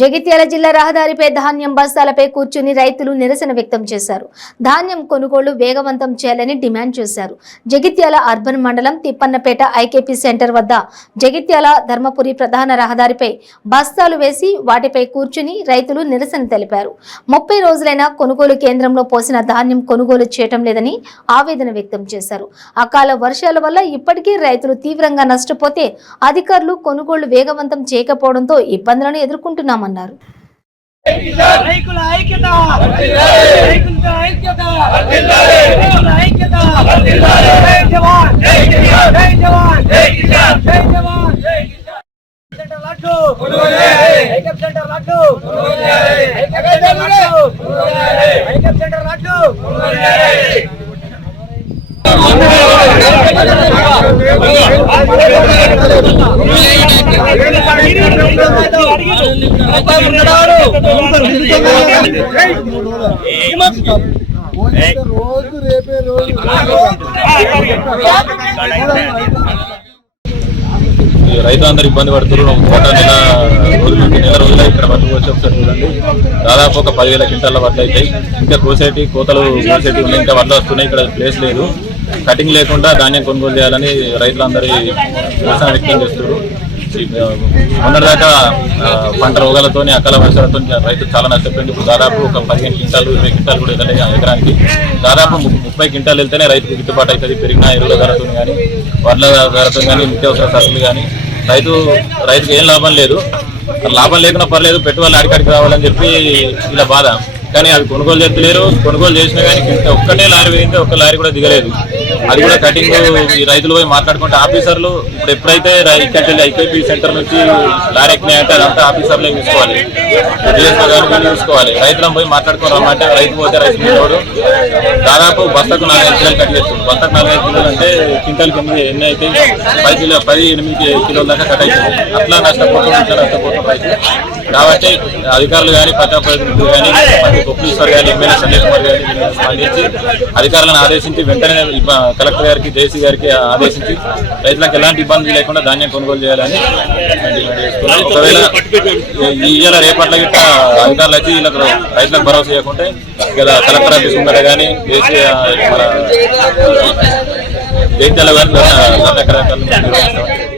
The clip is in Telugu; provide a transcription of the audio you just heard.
జగిత్యాల జిల్లా రహదారిపై ధాన్యం బస్తాలపై కూర్చుని రైతులు నిరసన వ్యక్తం చేశారు. ధాన్యం కొనుగోలు వేగవంతం చేయాలని డిమాండ్ చేశారు. జగిత్యాల అర్బన్ మండలం తిప్పన్నపేట ఐకేపీ సెంటర్ వద్ద జగిత్యాల ధర్మపురి ప్రధాన రహదారిపై బస్తాలు వేసి వాటిపై కూర్చుని రైతులు నిరసన తెలిపారు. 30 రోజులైన కొనుగోలు కేంద్రంలో పోసిన ధాన్యం కొనుగోలు చేయటం లేదని ఆవేదన వ్యక్తం చేశారు. అకాల వర్షాల వల్ల ఇప్పటికీ రైతులు తీవ్రంగా నష్టపోతే అధికారులు కొనుగోలు వేగవంతం చేయకపోవడంతో ఇబ్బందులను ఎదుర్కొంటున్నారు. రైతులందరూ ఇబ్బంది పడుతున్నారు. నెల రోజులు ఇక్కడ వడ్లు కోసి ఒకసారి చూడండి, దాదాపు ఒక 10,000 క్వింటాల వడ్లు అవుతాయి. ఇంకా కోతలు ఉన్నాయి, ఇంకా వడ్లు వస్తున్నాయి. ఇక్కడ ప్లేస్ లేదు. కటింగ్ లేకుండా ధాన్యం కొనుగోలు చేయాలని రైతులందరూ నిరసన వ్యక్తం చేస్తున్నారు. మొన్నటిదాకా పంట రోగాలతో అకాల వర్షాలతో రైతులు చాలా నష్టపోయింది. ఇప్పుడు దాదాపు ఒక 15 క్వింటాలు 20 క్వింటాలు కూడా వెళ్తాయి ఎకరానికి. దాదాపు 30 క్వింటాలు వెళ్తేనే రైతుకు గిట్టుబాటు అవుతుంది. పెరిగిన ఎరువుల ధరతో కానీ వడ్ల ధరతో కానీ నిత్యావసర సరుకులు కానీ రైతుకు ఏం లాభం లేదు. లాభం లేకుండా పర్లేదు, పెట్టుబడులు అడికాడికి రావాలని చెప్పి ఇలా బాధ. కానీ అవి కొనుగోలు చేస్తలేరు. కొనుగోలు చేసినా కానీ ఒక్కటే లారీ పోయింది, ఒక్క లారీ కూడా దిగలేదు. అది కూడా కటింగ్ ఈ రైతులు పోయి మాట్లాడుకుంటే ఆఫీసర్లు ఇప్పుడు ఎప్పుడైతే ఇక్కడ ఐకేపీ సెంటర్ నుంచి లారీ ఎక్కినాయంటే అదంతా ఆఫీసర్లే చూసుకోవాలి, చూసుకోవాలి. రైతులను పోయి మాట్లాడుకుని రమ్మంటే రైతు పోతే రైతు మీదోడు దాదాపు బస్తకు 4-5 కిలోలు కట్ చేస్తుంది. బస్తకు 4-5 కిలోలు అంటే క్వింటాల్కి ఎన్ని అయితే 10-8 కిలోల దాకా కట్ అవుతుంది. అట్లా నష్టపోతుంది రైతు. కాబట్టి అధికారులు కానీ ప్రజాప్రతినిధులు కానీ కొప్పీశ్వర్ గారు ఎమ్మెల్యే సందేశ్ కుమార్ గారికి స్పందించి అధికారులను ఆదేశించి వెంటనే కలెక్టర్ గారికి జేసీ గారికి ఆదేశించి రైతులకు ఎలాంటి ఇబ్బంది లేకుండా ధాన్యం కొనుగోలు చేయాలని డిమాండ్ చేస్తున్నాం. ఒకవేళ ఇవాళ రేపట్ల గిట్ట అధికారులు వచ్చి వీళ్ళకు రైతులకు భరోసా చేయకుంటే కదా కలెక్టర్ ఆఫీస్ ముందర కానీ జేసీ జగిత్యాల కానీ ధర్నా కార్యక్రమాలు నిర్వహిస్తాం.